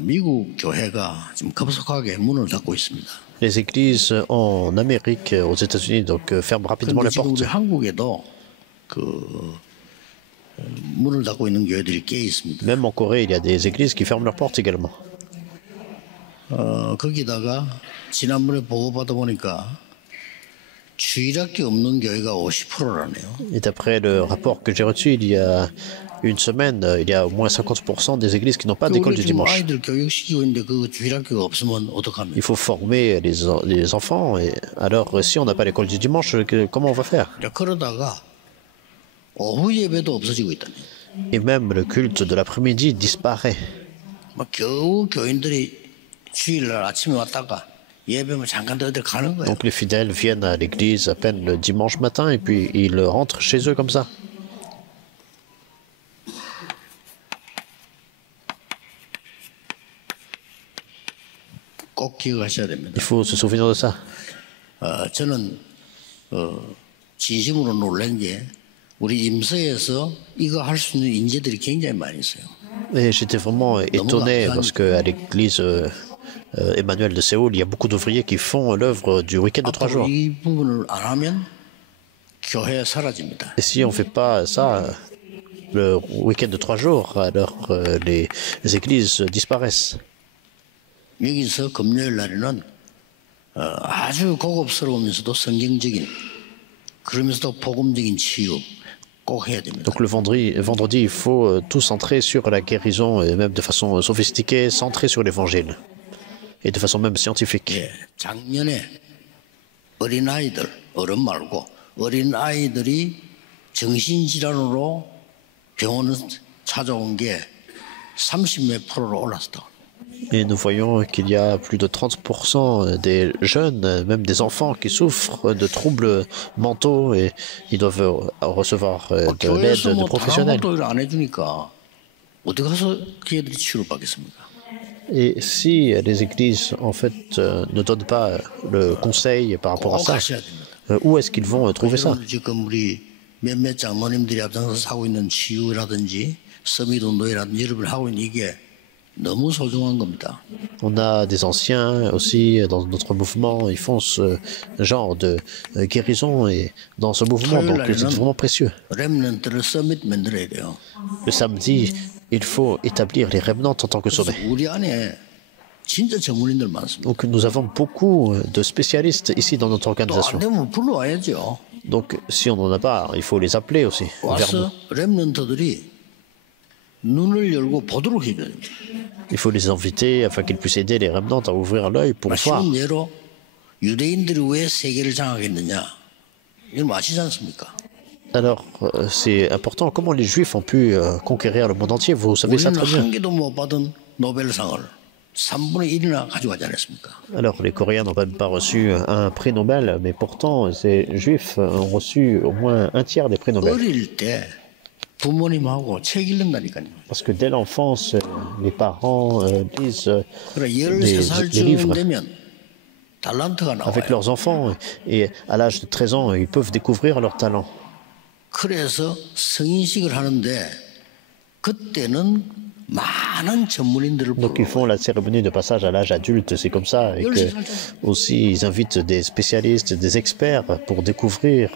미국 교회가 지금 급속하게 문을 닫고 있습니다. Les églises en Amérique, aux États-Unis, donc ferment rapidement 그런데 les 지금 우리 portes. 한국에도 문을 닫고 있는 교회들이 꽤 있습니다. Même en Corée, il y a des églises qui ferment leurs portes également. 거기다가 지난번에 보고받아 보니까 주일학교 없는 교회가 50%라네요. Et d'après le rapport que j'ai reçu il y a une semaine, il y a au moins 50% des églises qui n'ont pas d'école du 지금 dimanche. 아이들 교육시키고 있는데 그 주일학교가 없으면 어떡합니까? Il faut former les enfants. Et alors, si on n'a pas l'école du dimanche, comment on va faire? 그러다가 오후 예배도 없어지고 있다니. Et même le culte de l'après-midi disparaît. 겨우 교인들이 주일날 아침에 왔다가 예배면 잠깐 더 어디 가는 거예요. Donc les fidèles viennent à l'église à peine le dimanche matin et puis ils rentrent chez eux comme ça. 꼭 기억하셔야 됩니다. Il faut se souvenir de ça. 저는 진심으로 놀란 게 우리 임서에서 이거 할 수 있는 인재들이 굉장히 많이 있어요. Et j'étais vraiment étonné parce qu'à l'église Emmanuel de Séoul, il y a beaucoup d'ouvriers qui font l'œuvre du week-end de 3 jours. 이 부분을 안 하면 교회 사라집니다. Et si on ne fait pas ça, le week-end de 3 jours, alors les églises disparaissent. 여기서 금요일 날에는 아주 고급스러우면서도 성경적인 그러면서도 복음적인 치유 꼭 해야 됩니다. Donc le vendredi, il faut tout centrer sur la guérison et même de façon sophistiquée, centrer sur l'évangile et de façon même scientifique. 예, 작년에 어린아이들, 어른 말고 어린아이들이 정신질환으로 병원을 찾아온 게 30몇 %로 올랐다. Et nous voyons qu'il y a plus de 30% des jeunes, même des enfants, qui souffrent de troubles mentaux et ils doivent recevoir de l'aide de professionnels. 안 해주니까 어디 가서 그 애들이 치료를 받겠습니까? Et si les églises, en fait, ne donnent pas le conseil par rapport à 꼭 ça, 가셔야 됩니다. où est-ce qu'ils vont trouver ça? 지금 우리 몇몇 장모님들이 앞장서서 하고 있는 치유라든지 서밋 운동이라든지 여러분 하고 있는 이게 너무 소중한 겁니다. On a des anciens aussi dans notre mouvement, ils font ce genre de guérison et dans ce mouvement, donc c'est vraiment précieux. 렘넌트를 서밋 만들어야 돼요. Le samedi, il faut établir les remnants en tant que sommet. 우리 안에 진짜 전문인들 많습니다. Donc nous avons beaucoup de spécialistes ici dans notre 또 안 organisation. 되면 불러와야죠. Donc si on n'en a pas, il faut les appeler aussi. vers nous. 와서 렘넌트들이 눈을 열고 보도록 해줘야 됩니다. Il faut les inviter afin qu'ils puissent aider les remnants à ouvrir l'œil pour voir. 쉬운 예로 유대인들이 왜 세계를 장악했느냐 이거 아시지 않습니까? Alors c'est important. Comment les Juifs ont pu conquérir le monde entier? Vous savez ça 우리는 très bien. 한 개도 못 받은 노벨상을 3분의 1이나 가져가지 않았습니까? Alors les Coréens n'ont même pas reçu un prix Nobel, mais pourtant ces Juifs ont reçu au moins un tiers des prix Nobel. 어릴 때 부모님하고 책 읽는다니까요. Parce que dès l'enfance, les parents lisent 그래 les 13살쯤 livres 되면 달란트가 avec 나와요. leurs enfants et à l'âge de 13 ans, ils peuvent découvrir leur talent. 그래서 성인식을 하는데 그때는 많은 전문인들을 Donc ils font la cérémonie de passage à l'âge adulte, c'est comme ça, et que aussi ils invitent des spécialistes, des experts pour découvrir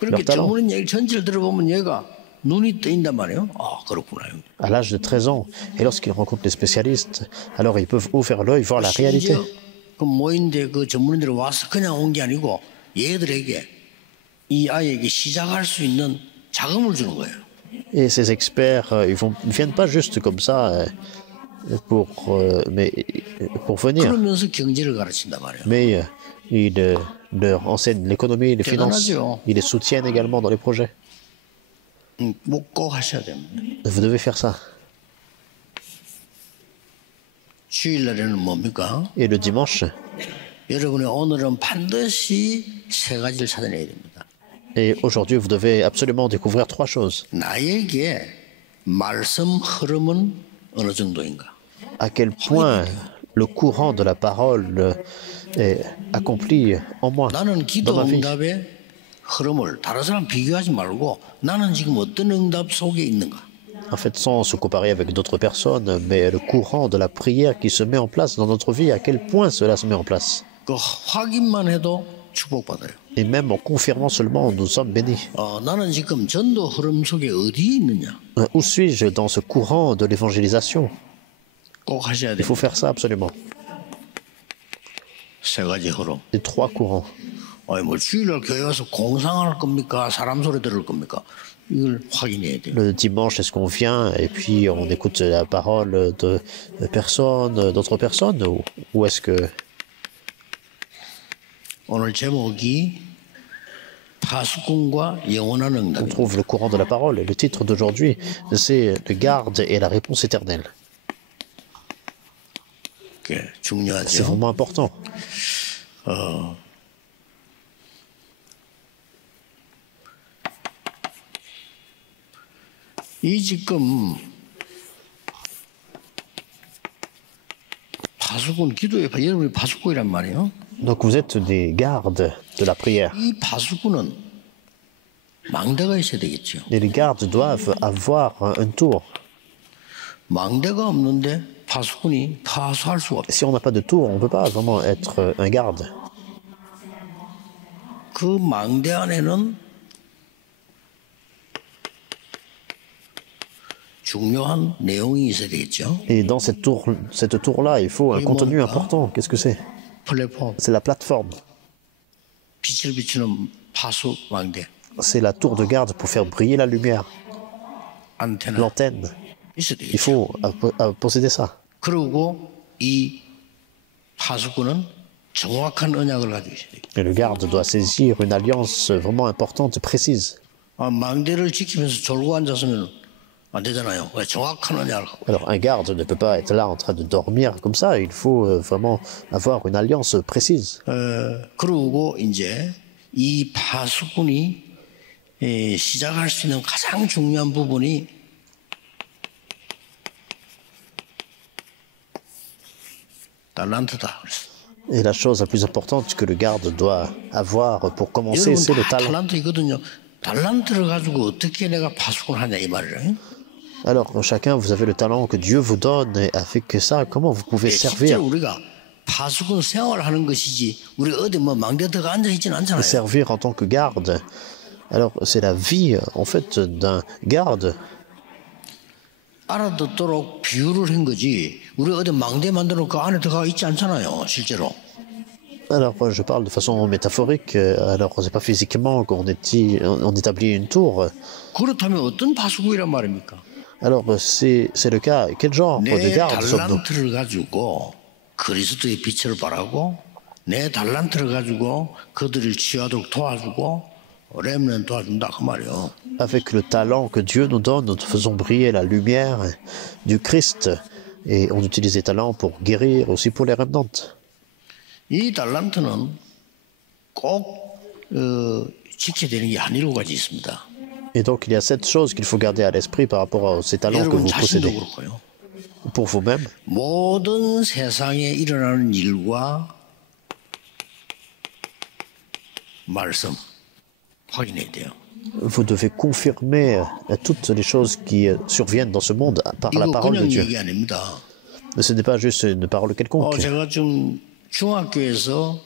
그렇게 leur talent. 전문인 얘기 전체를 들어보면 얘가 눈이 뜨인단 말이에요. 아 그렇구나. À l'âge de 13 ans, et lorsqu'ils rencontrent les spécialistes, alors ils peuvent ouvrir l'œil, voir la réalité. 심지어 그 모인데 그 전문인들이 와서 그냥 온 게 아니고 얘들에게 이 아이에게 시작할 수 있는 자금을 주는 거예요. Et ces experts, ils viennent pas juste comme ça mais pour venir, 그러면서 경제를 가르친단 말이에요. mais ils leur enseignent l'économie, les finances, 대단하죠. ils les soutiennent également dans les projets. 꼭 하셔야 됩니다. Vous devez faire ça. 주일날에는 뭡니까? Et le dimanche, 여러분의 오늘은 반드시 세 가지를 찾아내야 됩니다. et aujourd'hui, vous devez absolument découvrir 3 choses. 나에게 말씀 흐름은 어느 정도인가? À quel point le courant de la parole est accompli en moi, 나는 dans 기도 ma vie. 응답의 흐름을 다른 사람 비교하지 말고 나는 지금 어떤 응답 속에 있는가? En fait, sans se comparer avec d'autres personnes, mais le courant de la prière qui se met en place dans notre vie, à quel point cela se met en place. 그 확인만 해도 축복받아요. Et même en confirmant seulement, nous sommes bénis. 나는 지금 전도 흐름 속에 어디에 있느냐? Où suis-je dans ce courant de l'évangélisation? 꼭 하셔야 Il faut 됩니다. faire ça absolument. 세 가지 흐름. Les trois courants. 뭐 주일날 교회 와서 공상할 겁니까? 사람 소리 들을 겁니까? 이걸 확인해야 돼요. Le dimanche, est-ce qu'on vient et puis on écoute la parole de personnes, d'autres personnes, ou est-ce que 오늘 제목이 파수꾼과 영원한 on 응답입니다. trouve le courant de la parole? Et le titre d'aujourd'hui, c'est le garde et la réponse éternelle. 그게 C'est 중요하죠. vraiment important. 이 지금 파수꾼 기도에 여러분이 파수꾼이란 말이에요. Donc vous êtes des gardes de la prière. 이 파수꾼은 망대가 있어야 되겠죠. Et les gardes doivent avoir un tour. 망대가 없는데 파수꾼이 파수할 수가 없어요. Si on n'a pas de tour, on ne peut pas vraiment être un garde. 그 망대 안에는 중요한 내용이 있어야 되겠죠. Et dans cette tour-là, il faut un contenu important. Qu'est-ce que c'est? 플랫폼, C'est la plateforme. 빛을 비추는 파수 망대, C'est la tour de garde pour faire briller la lumière. 안테나 L'antenne. 있어야 Il 되겠죠. faut posséder ça. 그리고 이 파수꾼은 정확한 언약을 가지고 있어야 돼요. Et le garde doit saisir une alliance vraiment importante, précise. 망대를 지키면서 졸고 앉았으면 안 되잖아요. 왜 정확한 언약을 갖고. Alors un garde ne peut pas être là en train de dormir comme ça. Il faut vraiment avoir une alliance précise. 그러고 이제 이 파수꾼이 시작할 수 있는 가장 중요한 부분이 달란트다. 그랬어. Et la chose la plus importante que le garde doit avoir pour commencer, c'est le 여러분 다 talent. 달란트이거든요. 달란트를 가지고 어떻게 내가 파수꾼을 하냐 이 말이에요. Alors chacun, vous avez le talent que Dieu vous donne, et avec ça, comment vous pouvez 실제 servir? 우리가 파수꾼 생활을 하는 것이지 우리 어디 뭐 망대 들어가 앉아 있지는 않잖아요. Servir en tant que garde. Alors c'est la vie, en fait, d'un garde. 알아듣도록 비유를 한 거지. 우리 어디 망대 만들어 그 안에 들어가 있지 않잖아요, 실제로. Alors je parle de façon métaphorique. Alors c'est pas physiquement qu'on on établit une tour. 그렇다면 어떤 파수꾼이란 말입니까? Alors c'est le cas. Quel genre de 내 garde sommes-nous? 달란트를 가지고 그리스도의 빛을 발하고 내 달란트를 가지고 그들을 치유하도록 도와주고 렘넌트 도와준다 그 말이에요. Avec le talent que Dieu nous donne, nous faisons briller la lumière du Christ. Et on utilise les talents pour guérir, aussi pour les remnants. 이 달란트는 꼭 지켜야 되는 게 한 7가지 있습니다. Et donc il y a 7 choses qu'il faut garder à l'esprit par rapport à ces talents que 여러분 vous 자신도 possédez. 그렇고요. Pour vous-même, 모든 세상에 일어나는 일과 말씀 확인해야 돼요. vous devez confirmer toutes les choses qui surviennent dans ce monde par la 이거 parole de 그냥 Dieu. 얘기 아닙니다. Ce n'est pas juste une parole quelconque. 제가 좀 중학교에서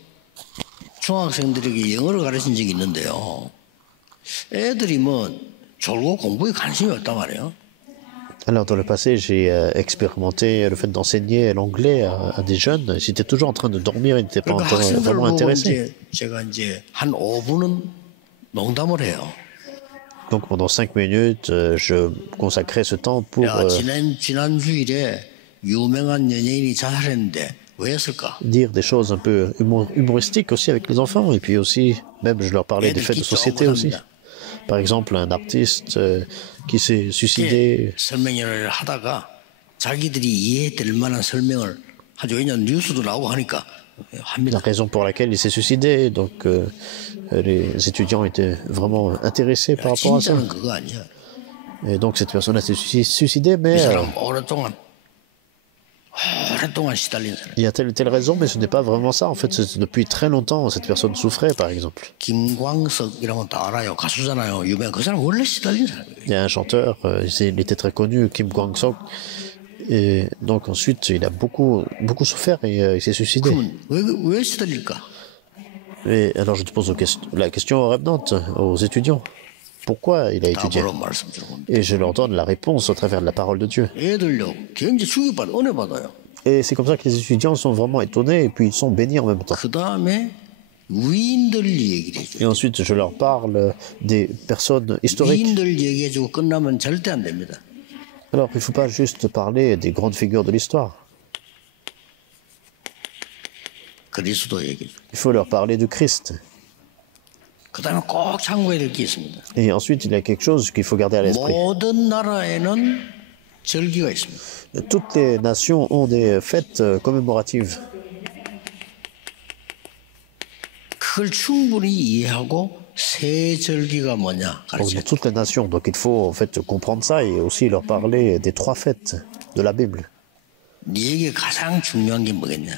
중학생들에게 영어를 가르친 적이 있는데요. 애들이 뭐 졸고 공부에 관심이 없단 말이에요. Alors dans le passé, j'ai expérimenté le fait d'enseigner l'anglais à des jeunes. Ils étaient toujours en train de dormir, ils n'étaient pas 그러니까 학생들 vraiment 보고 intéressés. 제가 한 5분은 농담을 해요. Donc pendant 5 minutes, je consacrais ce temps pour 야, 지난 주일에 유명한 연예인이 자살했는데 왜 했을까? dire des choses un peu humoristiques aussi avec les enfants. Et puis aussi, même je leur parlais des faits de société aussi. Par exemple, un artiste qui s'est suicidé. 설명을 하다가 자기들이 이해될 만한 설명을 하죠. 왜냐하면 뉴스도 나오고 하니까 La 합니다. raison pour laquelle il s'est suicidé. Donc les étudiants étaient vraiment intéressés par rapport à ça. 진짜는 그거 아니야. Et donc cette personne s'est suicidée, 이 mais 사람 오랫동안 오랫동안 시달린 사람. Il y a telle ou telle raison, mais ce n'est pas vraiment ça. En fait, depuis très longtemps, cette personne souffrait, par exemple. 김광석이라고 다 알아요. 가수잖아요. 유명. 그 사람 원래 시달린 사람이에요. Il y a un chanteur, il était très connu, Kim Kwang-sok. Et donc ensuite, il a beaucoup souffert et il s'est suicidé. 그러면 왜 시달릴까? Et alors je te pose la question aux revenantes, aux étudiants. Pourquoi il a étudié? 답으로 말씀 주는 겁니다. Et je leur donne la réponse au travers de la parole de Dieu. 애들요. 굉장히 축복받아 은혜 받아요. Et c'est comme ça que les étudiants sont vraiment étonnés et puis ils sont bénis en même temps. 그 다음에 위인들 얘기를 해줘요. Et ensuite, je leur parle des personnes historiques. 위인들 얘기해주고 끝나면 절대 안 됩니다. Alors, il ne faut pas juste parler des grandes figures de l'histoire. 그리스도 얘기죠. Il faut leur parler de Christ. 그 다음에 꼭 참고해야 될 게 있습니다. Et ensuite, il y a quelque chose qu'il faut garder à l'esprit. 모든 나라에는 절기가 있습니다. Toutes les nations ont des fêtes commémoratives. 그걸 충분히 이해하고 새 절기가 뭐냐 Donc, 가르쳐요. dans toutes les nations. Donc, il faut en fait comprendre ça et aussi leur parler des 3 fêtes de la Bible. 네게 가장 중요한 게 뭐겠냐?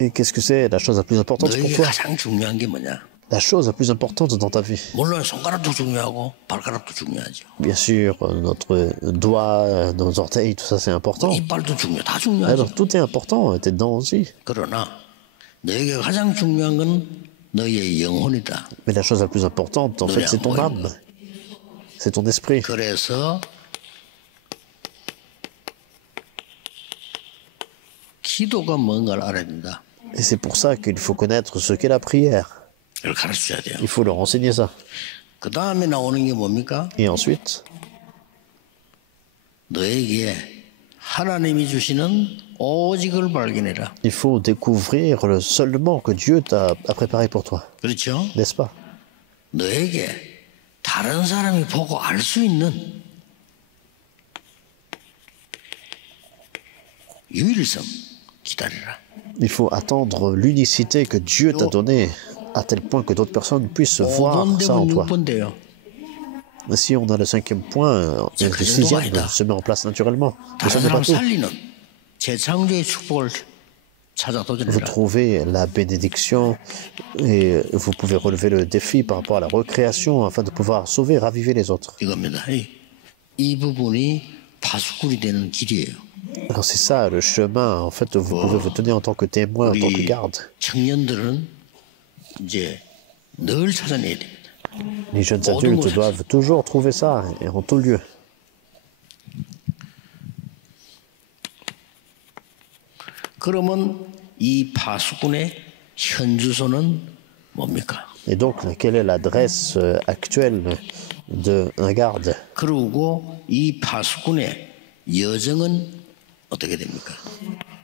Et qu'est-ce que c'est la chose la plus importante pour 너에게 toi? 가장 중요한 게 뭐냐? La chose la plus importante dans ta vie. 물론 손가락도 중요하고 발가락도 중요하죠. Bien sûr, notre doigt, nos orteils, tout ça c'est important. 이빨도 중요, 다 중요하죠. Alors, tout est important, tes dents aussi. 그러나 너에게 가장 중요한 건 너의 영혼이다. Mais la chose la plus importante, en fait, c'est ton âme. C'est ton esprit. 그래서 기도가 뭔가를 알아야 된다. Et c'est pour ça qu'il faut connaître ce qu'est la prière. 이걸 가르쳐줘야 돼요. Il faut leur enseigner ça. 그 다음에 나오는 게 뭡니까? Et ensuite, 너에게 하나님이 주시는 오직을 발견해라. il faut découvrir le seulement que Dieu a préparé pour toi. 그렇죠? N'est-ce pas? 너에게 다른 사람이 보고 알 수 있는 유일성 기다리라. Il faut attendre l'unicité que Dieu t'a donnée à tel point que d'autres personnes puissent voir 5번 ça en 되면 toi. 6번 돼요. Si on a le 5e point, le 6e se met en place naturellement. Mais ça 다른 n'est pas 사람 tout. 살리는 재창조의 축복을 찾아 Vous 도전해라. trouvez la bénédiction et vous pouvez relever le défi par rapport à la recréation afin de pouvoir sauver et raviver les autres. 이겁니다. 이 부분이 파수꾼이 되는 길이에요. Alors c'est ça le chemin, en fait, vous pouvez vous tenir en tant que témoin, en tant que 우리 garde. 청년들은 이제 늘 찾아내야 됩니다. Les jeunes adultes doivent toujours trouver ça et en tout lieu. 그러면 이 파수꾼의 현주소는 뭡니까? Et donc, quelle est l'adresse actuelle d'un garde? 그리고 이 파수꾼의 여정은 어떻게 됩니까?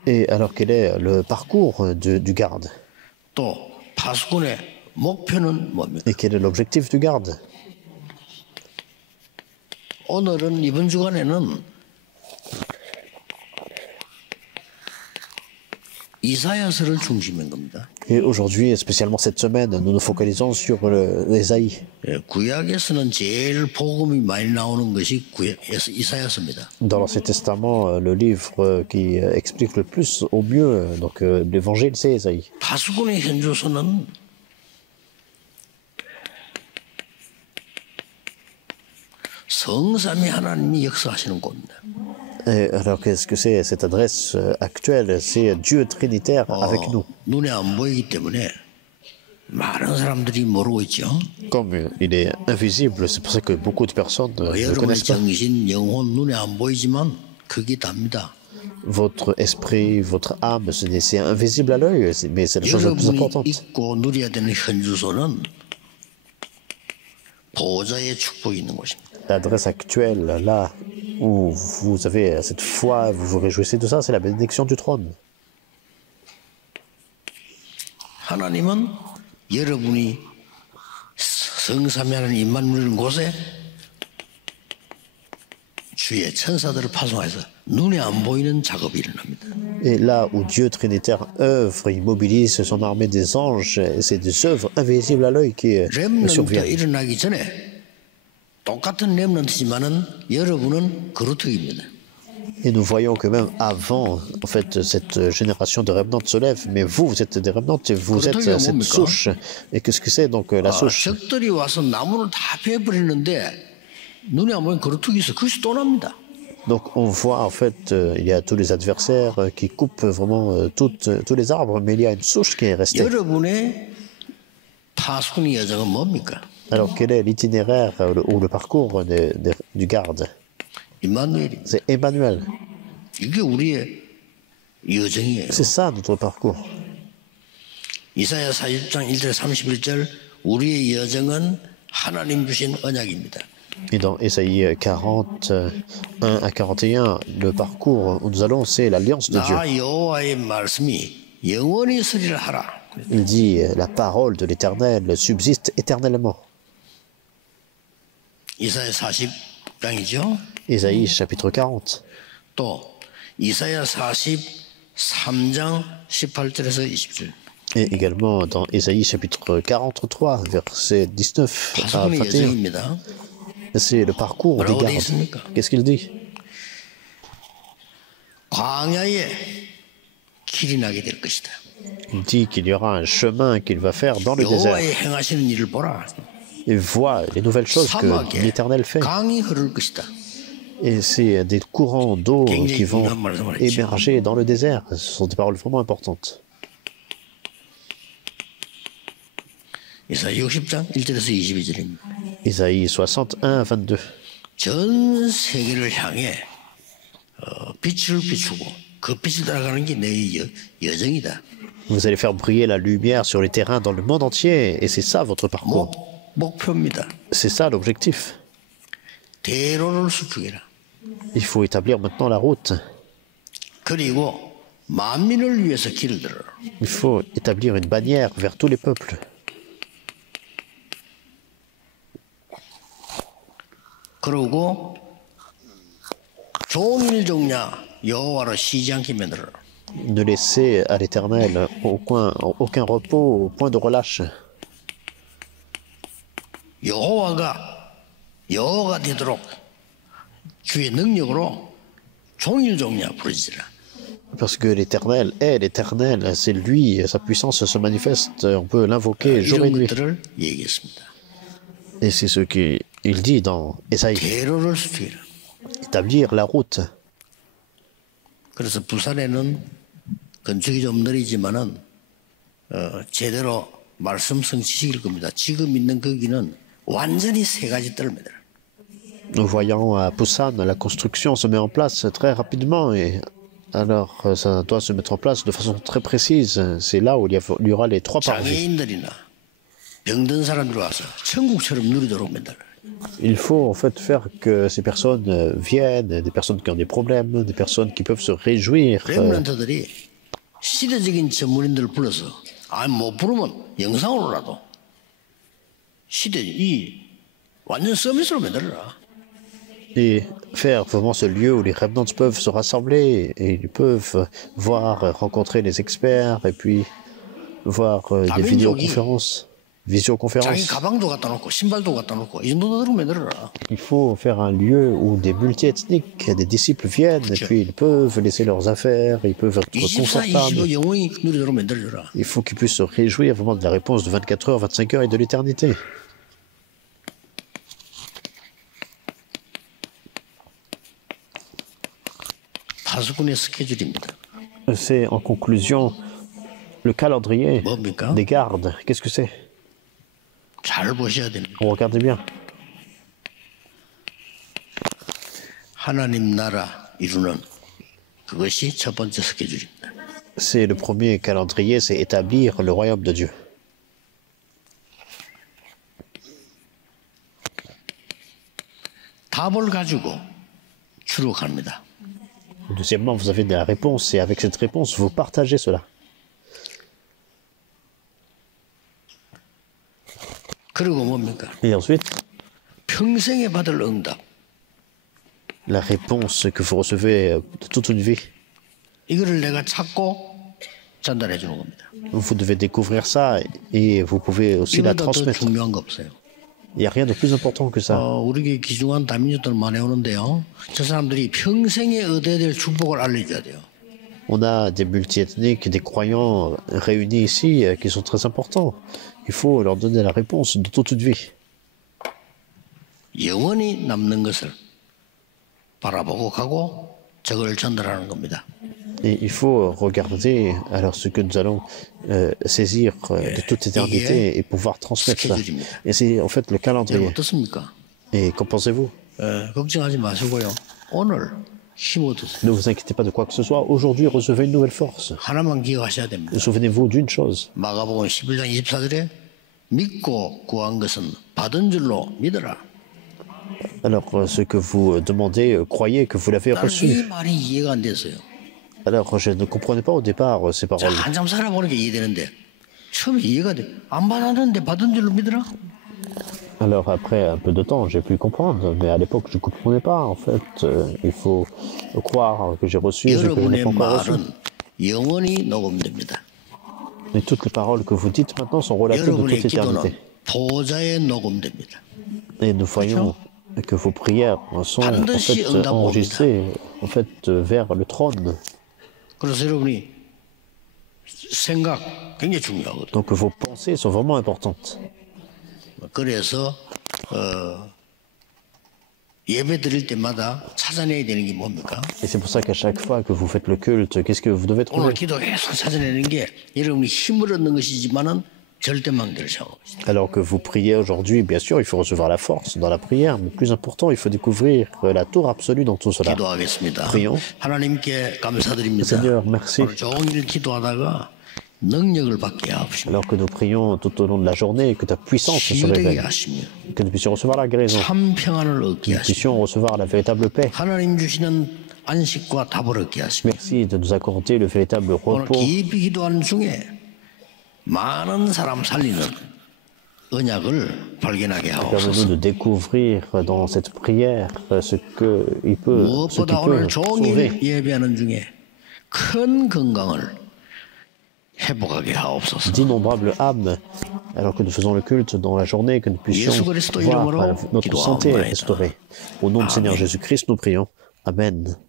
Et alors, quel est le parcours du garde? 또 파수꾼의 목표는 뭡니까? Et quel est l'objectif du garde? 오늘은 이번 주간에는 이사야서를 중심인 겁니다. Et aujourd'hui, et spécialement cette semaine, nous nous focalisons sur l'Ésaïe. 예, 구약에서는 제일 복음이 많이 나오는 것이 이사야서입니다. Dans l'Ancien Testament, le livre qui explique le plus au mieux donc l'Évangile, c'est Ésaïe. 파수꾼의 현주소는 성삼위 하나님이 역사하시는 곳입니다. Et alors, qu'est-ce que c'est cette adresse actuelle? C'est Dieu Trinitaire avec nous. 눈에 안 보이기 때문에 많은 사람들이 모르고 있죠. Comme il est invisible, c'est pour ça que beaucoup de personnes ne le 여러분의 connaissent pas. 정신, 영혼 눈에 안 보이지만 그게 답니다. Votre esprit, votre âme, c'est invisible à l'œil, mais c'est la chose la plus 여러분이 importante. 잊고 누려야 되는 현주소는 보좌의 축복이 있는 곳입니다. L'adresse actuelle, là où vous avez cette foi, vous vous réjouissez de ça, c'est la bénédiction du trône. 하나님은 여러분이 성삼위 하나님 입만 누리는 곳에 주의 천사들을 파송해서 눈에 안 보이는 작업이 일어납니다. Et là où Dieu Trinitaire œuvre, il mobilise son armée des anges, et c'est des œuvres invisibles à l'œil qui 렘넌트 surviennent. 일어나기 전에 똑같은 렘넌트지만은 여러분은 그루트입니다. Et nous voyons que même avant, en fait, cette génération de remnants se lève, mais vous, vous êtes des remnants et vous êtes cette souche. Et qu'est-ce que c'est donc la souche? 적들이 와서 나무를 다 베어버리는데 눈에 안 보이는 거루통이 있어. 그것이 또 납니다. Donc on voit en fait, il y a tous les adversaires qui coupent vraiment tous les arbres, mais il y a une souche qui est restée. 여러분의 파수꾼의 여정은 뭡니까? Alors quel est l'itinéraire ou le parcours du garde? 임마누엘입니다. C'est Emmanuel. 이게 우리의 여정이에요. C'est ça notre parcours. 이사야 40장 1절 31절 우리의 여정은 하나님 주신 언약입니다. Et dans Ésaïe 41 à 41, le parcours où nous allons, c'est l'alliance de Dieu. 나 여호와의 말씀이 영원히 서리라 하라. Il dit, la parole de l'Éternel subsiste éternellement. 이사야 40장이죠. Ésaïe chapitre 40. 또 이사야 43장 18절에서 20절. Et également dans Ésaïe chapitre 43, verset 19 à 파수꾼의 21. 여정입니다. C'est le parcours des gardes. Qu'est-ce qu'il dit? 광야에 길이 나게 될 것이다. Il dit qu'il y aura un chemin qu'il va faire dans le désert. 여호와의 행하시는 일을 보라. Et voit les nouvelles choses que 사막에 l'Éternel fait. 강이 흐를 것이다. Et c'est des courants d'eau qui vont émerger dans le désert. Ce sont des paroles vraiment importantes. 이사야 60장 1절에서 22절입니다. Ésaïe 61, 22. 전 세계를 향해 빛을 비추고 그 빛을 따라가는 게 내 여정이다. Vous allez faire briller la lumière sur les terrains dans le monde entier. Et c'est ça votre parcours. 목표입니다. C'est ça l'objectif. 대로를 수축해라. Il faut établir maintenant la route. 그리고 만민을 위해서 길을 들어라. Il faut établir une bannière vers tous les peuples. 그러고 종일 종냐 여호와로 쉬지 않게 만들어라. Ne laissez à l'Éternel aucun repos, au point de relâche. 여호와가 되도록 주의 능력으로 종일 종냐 부르짖으라. Parce que l'Éternel est l'Éternel, c'est lui, sa puissance se manifeste, on peut l'invoquer jour et 이런 nuit. 것들을 얘기했습니다. Et c'est ce qu'il dit dans Ésaïe, 대로를 수축해라. établir la route. 그래서 부산에는 건축이 좀 느리지만은 제대로 말씀 성취시킬 겁니다. 지금 있는 거기는 완전히 세 가지 뜰입니다. Nous voyons à Busan, la construction se met en place très rapidement et alors ça doit se mettre en place de façon très précise. C'est là où il y aura les trois parvis. 장애인들이나 병든 사람들 와서 천국처럼 누리도록 만들어라. Il faut en fait faire que ces personnes viennent, des personnes qui ont des problèmes, des personnes qui peuvent se réjouir. 렘넌트들이 시대적인 전문인들을 불러서 못 부르면 영상으로라도 완전 서비스로 만들어라. Et faire vraiment ce lieu où les remnants peuvent se rassembler et ils peuvent voir, rencontrer les experts et puis voir des vidéoconférences. 자기 가방도 갖다 놓고 신발도 갖다 놓고 이 정도로 만들어라. Il faut faire un lieu où des multiethniques, des disciples viennent et puis ils peuvent laisser leurs affaires, ils peuvent être confortables. 영원히 누리도록 만들어라. Il faut qu'ils puissent se réjouir vraiment de la réponse de 24 heures, 25 heures et de l'éternité. 파수꾼의 스케줄입니다. C'est en conclusion le calendrier 뭡니까? des gardes. Qu'est-ce que c'est? 잘 보셔야 됩니다. Regardez bien. 하나님 나라 이루는 그것이 첫 번째 스케줄입니다. C'est le premier calendrier, c'est établir le royaume de Dieu. 답을 가지고 추록합니다. Deuxièmement, vous avez de la réponse et avec cette réponse, vous partagez cela. 그리고 뭡니까? Et ensuite, 평생에 받을 응답. la réponse que vous recevez de toute une vie. 이거를 내가 찾고 전달해 주는 겁니다. Vous devez découvrir ça et vous pouvez aussi la 이보다 더 transmettre. 중요한 거 없어요. Il n'y a rien de plus important que ça. 우리 교회 귀중한 다민족들 많이 오는데요. 저 사람들이 평생에 얻어야 될 축복을 알려줘야 돼요. On a des multiethniques, des croyants réunis ici qui sont très importants. Il faut leur donner la réponse de toute vie. 영원히 남는 것을 바라보고 가고 저걸 전달하는 겁니다. Et il faut regarder alors ce que nous allons saisir de toute éternité et pouvoir transmettre ça. Et c'est en fait le calendrier. 어떻습니까? Et qu'en pensez-vous? 걱정하지 마시고요. 오늘 힘 얻으세요. Ne vous inquiétez pas de quoi que ce soit. Aujourd'hui, recevez une nouvelle force. 하나만 기억하셔야 됩니다. Souvenez-vous d'une chose. 마가복음 11장 24절에 믿고 구한 것은 받은 줄로 믿어라. Alors, ce que vous demandez, croyez que vous l'avez 나는 이 reçu. 말이 이해가 안 됐어요. Alors, je ne comprenais pas au départ ces paroles. 한참 살아보니까 이해되는데 처음에 이해가 돼. 안 받았는데 받은 줄로 믿어라. Alors, après un peu de temps, j'ai pu comprendre, mais à l'époque, je ne comprenais pas. En fait, il faut croire que j'ai reçu ce que je n'ai 여러분의 pas encore reçu. 말은 영원히 녹음됩니다. Et toutes les paroles que vous dites maintenant sont relatées de 여러분의 toute 기도는 éternité. 보좌에 녹음됩니다. Et nous voyons que vos prières sont en 반드시 fait 응답 옵니다. enregistrées en fait, vers le trône. 그래서 여러분이 생각 굉장히 중요하거든요. Donc vos pensées sont vraiment importantes. 그래서 예배 드릴 때마다 찾아내야 되는 게 뭡니까? Et c'est pour ça qu'à chaque fois que vous faites le culte, qu'est-ce que vous devez 오늘 trouver? 기도 계속 찾아내는 게 여러분이 힘을 얻는 것이지만은 절대 망대를 세우고 있습니다. Alors que vous priez aujourd'hui, bien sûr, il faut recevoir la force dans la prière, mais plus important, il faut découvrir la tour absolue dans tout cela. 기도하겠습니다. Prions. 하나님께 감사드립니다. Seigneur, merci. 오늘 종일 기도하다가 능력을 받게 하옵시고 Alors que nous prions tout au long de la journée, que ta puissance se 치유되게 révèle, 하시며 que nous puissions recevoir la guérison, 참 평안을 얻게 que nous 하시며 puissions recevoir la véritable paix. 하나님 주시는 안식과 답을 얻게 하시며 Merci de nous accorder le véritable 오늘 repos. 깊이 기도하는 중에 많은 사람 살리는 언약을 발견하게 Permets-nous 하옵소서. de découvrir dans cette prière ce qui 무엇보다 오늘 peut sauver. 종일 예배하는 중에 큰 건강을 회복하게 하옵소서. D'innombrables âmes, alors que nous faisons le culte dans la journée, que nous puissions 예수 그리스도 voir 이름으로 notre santé 기도하옵나이다. restaurée. Au nom du Seigneur 아멘. Jésus-Christ, nous prions. Amen.